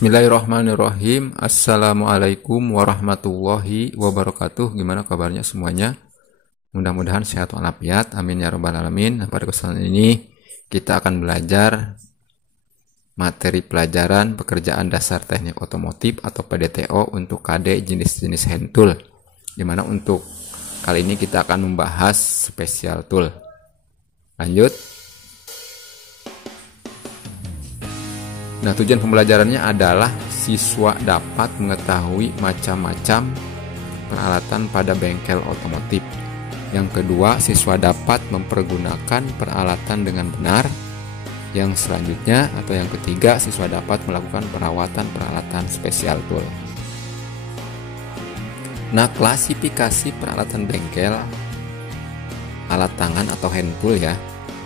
Bismillahirrahmanirrahim. Assalamualaikum warahmatullahi wabarakatuh. Gimana kabarnya semuanya? Mudah-mudahan sehat walafiat. Amin ya rabbal alamin. Pada kesempatan ini kita akan belajar materi pelajaran pekerjaan dasar teknik otomotif atau PDTO untuk KD jenis-jenis hand tool. Dimana untuk kali ini kita akan membahas special tool. Lanjut. Nah, tujuan pembelajarannya adalah siswa dapat mengetahui macam-macam peralatan pada bengkel otomotif. Yang kedua, siswa dapat mempergunakan peralatan dengan benar. Yang selanjutnya atau yang ketiga, siswa dapat melakukan perawatan peralatan special tool. Nah, klasifikasi peralatan bengkel alat tangan atau hand tool ya.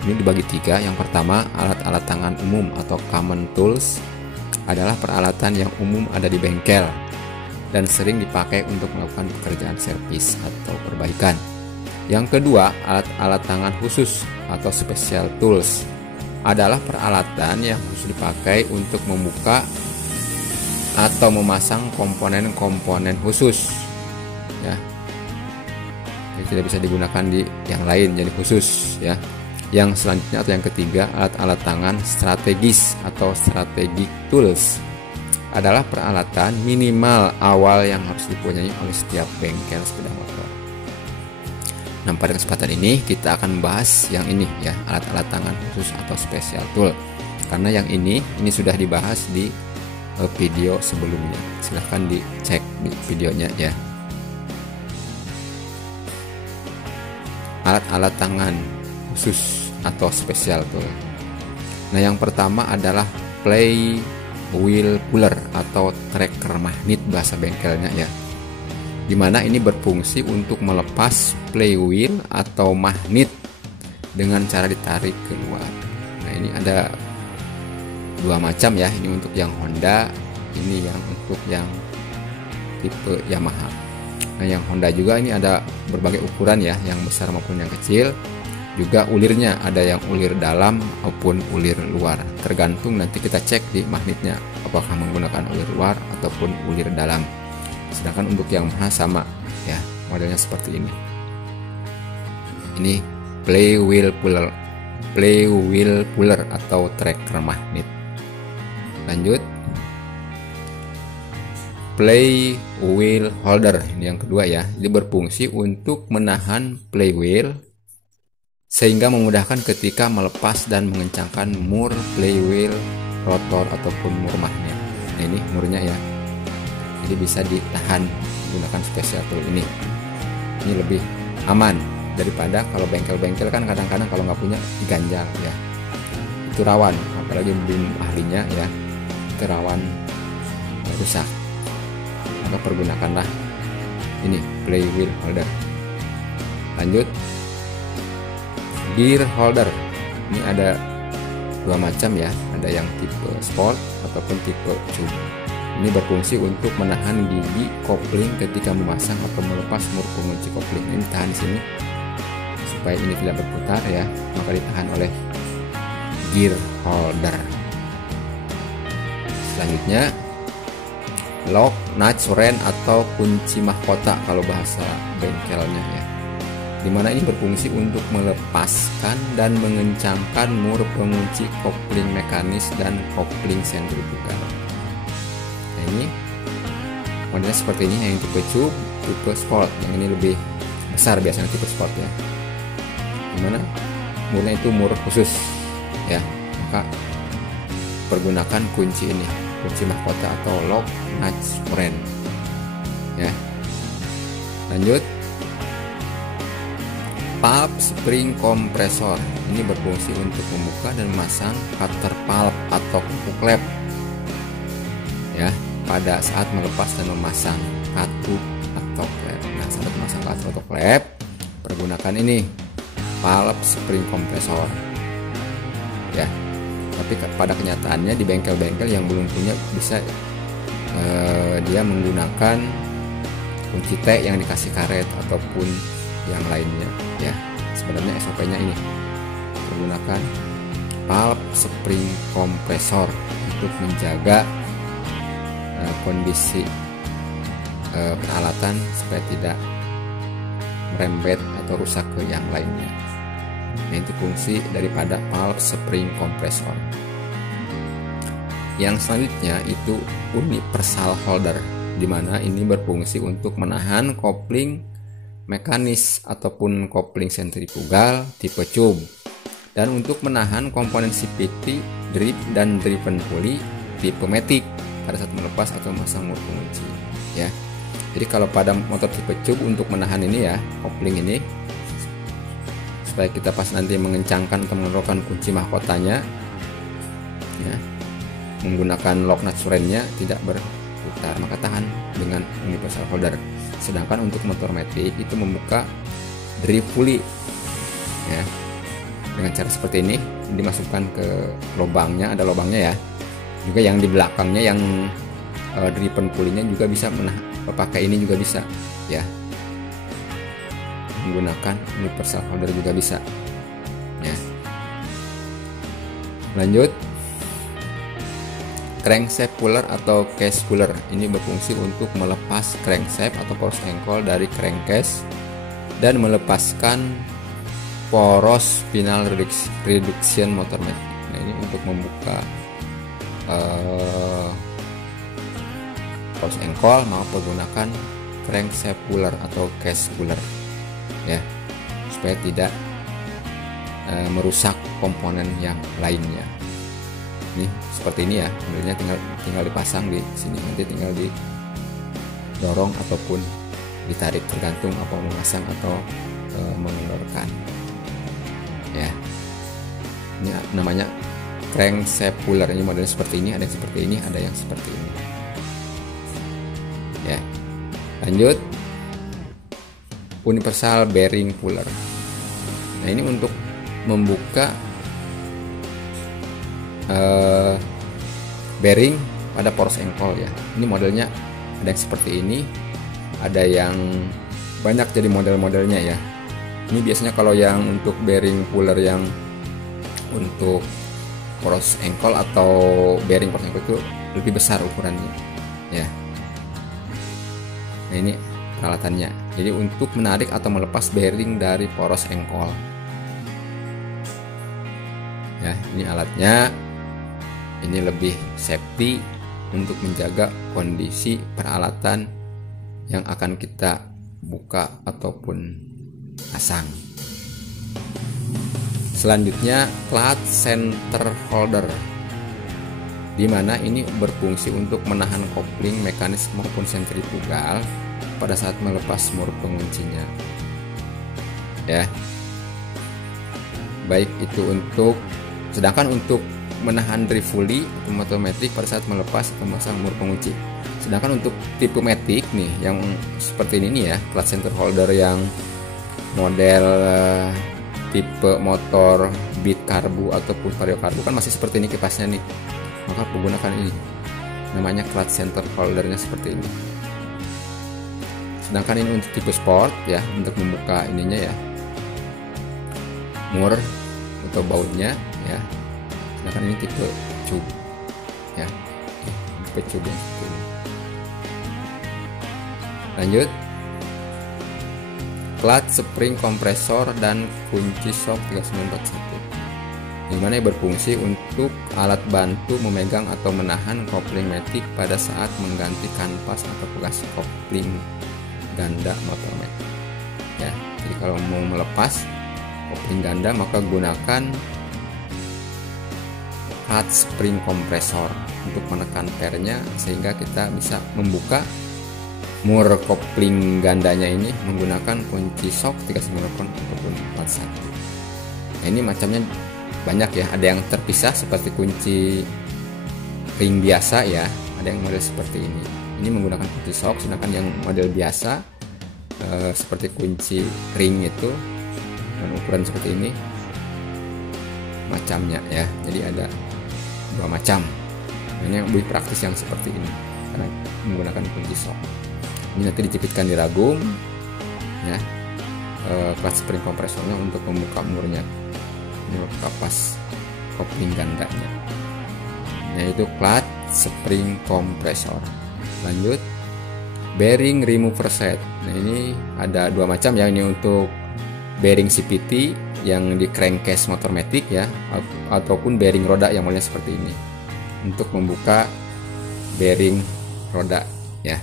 Ini dibagi tiga. Yang pertama, alat-alat tangan umum atau common tools adalah peralatan yang umum ada di bengkel dan sering dipakai untuk melakukan pekerjaan servis atau perbaikan. Yang kedua, alat-alat tangan khusus atau special tools adalah peralatan yang khusus dipakai untuk membuka atau memasang komponen-komponen khusus. Ya, ini tidak bisa digunakan di yang lain, jadi khusus ya. Yang selanjutnya atau yang ketiga, alat-alat tangan strategis atau strategic tools adalah peralatan minimal awal yang harus dipunyai oleh setiap bengkel sepeda motor. Nah, pada kesempatan ini kita akan membahas yang ini ya, alat-alat tangan khusus atau special tool. Karena yang ini sudah dibahas di video sebelumnya. Silahkan dicek di videonya ya. Alat-alat tangan khusus atau special tool. Nah, yang pertama adalah play wheel puller atau tracker magnet bahasa bengkelnya ya. Dimana ini berfungsi untuk melepas play wheel atau magnet dengan cara ditarik keluar. Nah, ini ada dua macam ya. Ini untuk yang Honda, ini yang untuk yang tipe Yamaha. Nah, yang Honda juga ini ada berbagai ukuran ya, yang besar maupun yang kecil. Juga ulirnya ada yang ulir dalam maupun ulir luar, tergantung nanti kita cek di magnetnya apakah menggunakan ulir luar ataupun ulir dalam. Sedangkan untuk yang Yamaha sama ya, modelnya seperti ini. Ini play wheel puller atau tracker magnet. Lanjut, play wheel holder, ini yang kedua ya. Jadi berfungsi untuk menahan play wheel sehingga memudahkan ketika melepas dan mengencangkan mur play wheel, rotor ataupun mur magnet. Nah, ini murnya ya. Jadi bisa ditahan menggunakan special tool ini. Ini lebih aman daripada kalau bengkel-bengkel kan kadang-kadang kalau nggak punya diganjal ya. Itu rawan, apalagi belum ahlinya ya. Itu rawan rusak. Maka pergunakanlah ini play wheel holder. Lanjut, gear holder. Ini ada dua macam ya, ada yang tipe sport ataupun tipe tube. Ini berfungsi untuk menahan gigi kopling ketika memasang atau melepas mur pengunci kopling. Ini ditahan di sini supaya ini tidak berputar ya, maka ditahan oleh gear holder. Selanjutnya, lock nut wrench atau kunci mahkota kalau bahasa bengkelnya ya. Dimana ini berfungsi untuk melepaskan dan mengencangkan mur pengunci kopling mekanis dan kopling sentrifugal. Nah, ini modelnya seperti ini, yang tipe tube, tipe sport. Yang ini lebih besar biasanya tipe sport ya. Dimana murnya itu mur khusus ya, maka pergunakan kunci ini, kunci mahkota atau lock nut wrench ya. Lanjut, valve spring kompresor. Ini berfungsi untuk membuka dan memasang cutter valve atau kuku klep ya pada saat melepas dan memasang katup atau klep. Nah, saat memasang katup atau klep pergunakan ini valve spring kompresor ya. Tapi pada kenyataannya di bengkel-bengkel yang belum punya bisa dia menggunakan kunci T yang dikasih karet ataupun yang lainnya ya. Sebenarnya SOP-nya ini menggunakan valve spring kompresor untuk menjaga kondisi peralatan supaya tidak merembet atau rusak ke yang lainnya. Nah, itu fungsi daripada valve spring compressor. Yang selanjutnya itu universal holder, di mana ini berfungsi untuk menahan kopling mekanis ataupun kopling sentrifugal tipe tube, dan untuk menahan komponen CVT, drip, dan driven pulley tipe matic pada saat melepas atau memasang mur pengunci ya. Jadi kalau pada motor tipe tube untuk menahan ini ya, kopling ini, supaya kita pas nanti mengencangkan atau mengeluarkan kunci mahkotanya ya, menggunakan lock nut surrennya tidak berputar, maka tahan dengan universal holder. Sedangkan untuk motor matic itu membuka drip pulley ya, dengan cara seperti ini, dimasukkan ke lubangnya, ada lubangnya ya. Juga yang di belakangnya yang driven pulley-nya juga bisa pakai ini juga bisa ya, menggunakan universal holder juga bisa ya. Lanjut, crankshaft puller atau case puller ini berfungsi untuk melepas crankshaft atau poros engkol dari crankcase dan melepaskan poros final reduction motor matic. Nah, ini untuk membuka poros engkol mau menggunakan crankshaft puller atau case puller ya, supaya tidak merusak komponen yang lainnya. Ini seperti ini ya, modelnya tinggal dipasang di sini, nanti tinggal didorong ataupun ditarik tergantung apa memasang atau mengendorkan ya. Ini namanya crankshaft puller, ini modelnya seperti ini, ada yang seperti ini, ada yang seperti ini ya. Lanjut, universal bearing puller. Nah, ini untuk membuka bearing pada poros engkol ya. Ini modelnya ada yang seperti ini, ada yang banyak jadi model-modelnya ya. Ini biasanya kalau yang untuk bearing puller yang untuk poros engkol atau bearing poros engkol itu lebih besar ukurannya ya. Nah, ini peralatannya. Jadi untuk menarik atau melepas bearing dari poros engkol ya, ini alatnya. Ini lebih safety untuk menjaga kondisi peralatan yang akan kita buka ataupun pasang. Selanjutnya, clutch center holder, di mana ini berfungsi untuk menahan kopling mekanis maupun sentrifugal pada saat melepas mur penguncinya ya. Baik itu untuk, sedangkan untuk menahan drive pulley atau motor matic pada saat melepas atau memasang mur pengunci. Sedangkan untuk tipe matic nih yang seperti ini nih ya, clutch center holder yang model tipe motor Beat Carbu ataupun Vario Carbu kan masih seperti ini kipasnya nih, maka menggunakan ini namanya clutch center holdernya seperti ini. Sedangkan ini untuk tipe sport ya, untuk membuka ininya ya, mur atau bautnya ya. Sedangkan ini tipe tube ya, tipe tube yang seperti ini. Lanjut, clutch spring kompresor dan kunci shock 3941, dimana berfungsi untuk alat bantu memegang atau menahan kopling matic pada saat mengganti kanvas atau pegas kopling ganda motor matic ya. Jadi kalau mau melepas kopling ganda maka gunakan clutch spring kompresor untuk menekan pairnya sehingga kita bisa membuka mur kopling gandanya ini menggunakan kunci shock 39 ataupun 41. Nah, ini macamnya banyak ya, ada yang terpisah seperti kunci ring biasa ya, ada yang model seperti ini. Ini menggunakan kunci shock, sedangkan yang model biasa seperti kunci ring itu dengan ukuran seperti ini macamnya ya. Jadi ada dua macam. Ini yang lebih praktis yang seperti ini karena menggunakan kunci shock. Ini nanti dijepitkan di ragum ya, clutch spring kompresornya untuk membuka murnya, membuka pas kopling gandanya. Nah, itu clutch spring kompresor. Lanjut, bearing remover set. Nah, ini ada dua macam ya, ini untuk bearing CVT yang di crankcase motor matic ya, ataupun bearing roda yang modelnya seperti ini untuk membuka bearing roda ya.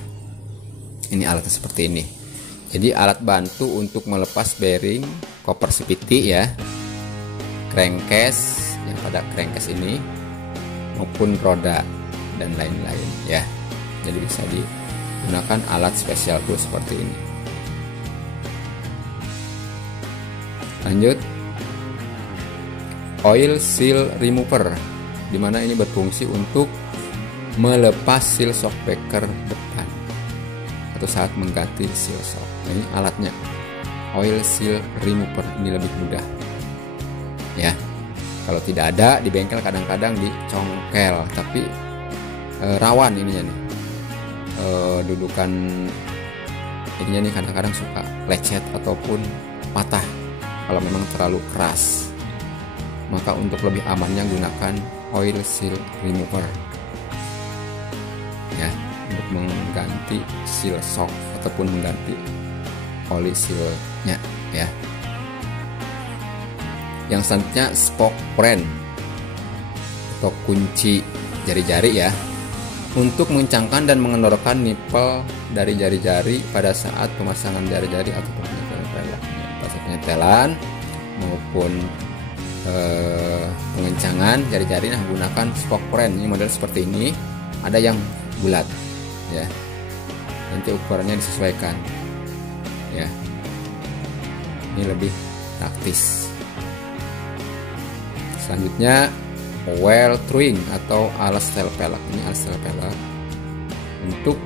Ini alatnya seperti ini. Jadi alat bantu untuk melepas bearing koper CVT ya, crankcase yang pada crankcase ini maupun roda dan lain-lain ya. Jadi bisa digunakan alat spesial tool seperti ini. Lanjut, oil seal remover, dimana ini berfungsi untuk melepas seal shock breaker depan atau saat mengganti seal shock. Nah, ini alatnya, oil seal remover, ini lebih mudah ya. Kalau tidak ada di bengkel kadang-kadang dicongkel, tapi rawan ininya nih, dudukan ininya nih kadang-kadang suka lecet ataupun patah kalau memang terlalu keras. Maka untuk lebih amannya gunakan oil seal remover ya, untuk mengganti seal shock ataupun mengganti oli sealnya ya. Yang selanjutnya spoke wrench atau kunci jari-jari ya, untuk mengencangkan dan mengendorkan nipel dari jari-jari pada saat pemasangan jari-jari atau penyetelan maupun pengencangan jari-jari. Nah, gunakan spoke wrench. Ini model seperti ini, ada yang bulat ya, nanti ukurannya disesuaikan ya, ini lebih praktis. Selanjutnya wheel truing atau alas setel pelek. Ini alas setel pelek untuk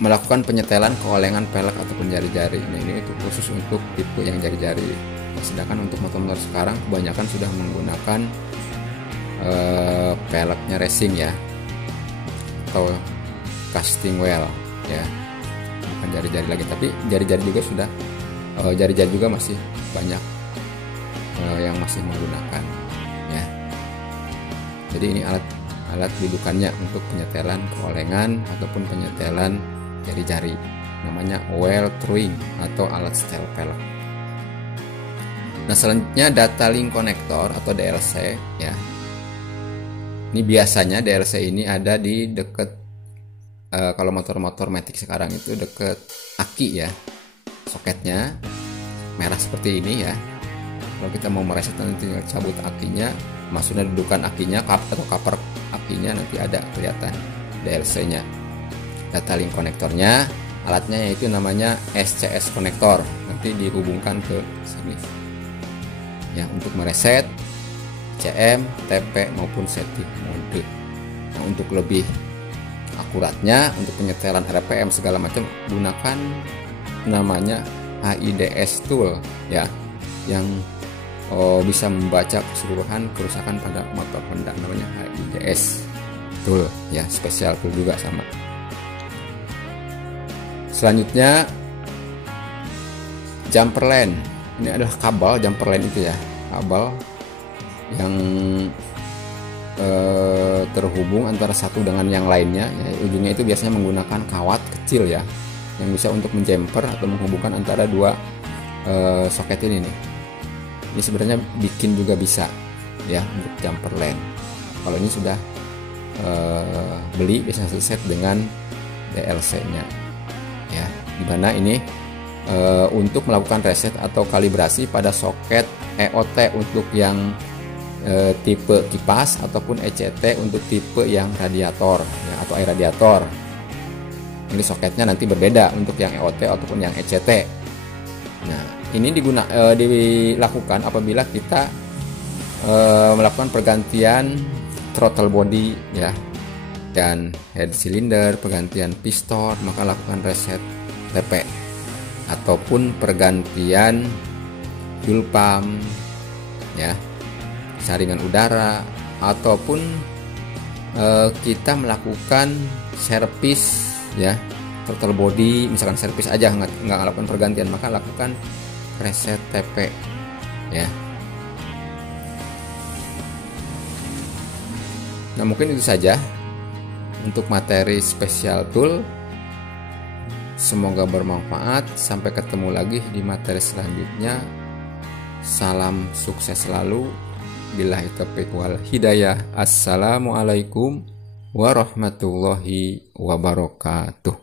melakukan penyetelan keolengan pelek ataupun jari-jari. Nah, ini itu khusus untuk tipe yang jari-jari. Sedangkan untuk motor-motor sekarang kebanyakan sudah menggunakan peleknya racing ya, atau casting wheel ya, bukan jari-jari lagi. Tapi jari-jari juga sudah, jari-jari juga masih banyak yang masih menggunakan ya. Jadi ini alat dudukannya untuk penyetelan keolengan ataupun penyetelan jari-jari, namanya wheel truing atau alat setel pelek. Nah, selanjutnya data link connector atau DLC ya. Ini biasanya DLC ini ada di dekat kalau motor-motor matic sekarang itu dekat aki ya, soketnya merah seperti ini ya. Kalau kita mau mereset nanti tinggal cabut akinya, maksudnya dudukan akinya atau cover akinya, nanti ada kelihatan DLC-nya. Data link konektornya, alatnya yaitu namanya SCS konektor, nanti dihubungkan ke sini ya, untuk mereset CM, TP maupun setting mode. Nah, untuk lebih akuratnya, untuk penyetelan RPM segala macam, gunakan namanya HIDS tool ya, yang bisa membaca keseluruhan kerusakan pada motor Honda, namanya HIDS tool ya, spesial tool juga sama. Selanjutnya jumper line. Ini adalah kabel jumper line itu ya, kabel yang terhubung antara satu dengan yang lainnya ya. Ujungnya itu biasanya menggunakan kawat kecil ya, yang bisa untuk menjumper atau menghubungkan antara dua soket ini nih. Ini sebenarnya bikin juga bisa ya untuk jumper line. Kalau ini sudah beli, biasanya set dengan DLC-nya ya, dimana ini untuk melakukan reset atau kalibrasi pada soket EOT untuk yang tipe kipas ataupun ECT untuk tipe yang radiator ya, atau air radiator. Ini soketnya nanti berbeda untuk yang EOT ataupun yang ECT. Nah, ini dilakukan apabila kita melakukan pergantian throttle body ya, dan head cylinder, pergantian piston, maka lakukan reset TP, ataupun pergantian fuel pump ya, saringan udara, ataupun kita melakukan servis ya, throttle body misalkan servis aja, nggak melakukan pergantian, maka lakukan reset TP ya. Nah, mungkin itu saja untuk materi spesial tool. Semoga bermanfaat. Sampai ketemu lagi di materi selanjutnya. Salam sukses selalu. Billahi taufiq wal hidayah. Assalamualaikum warahmatullahi wabarakatuh.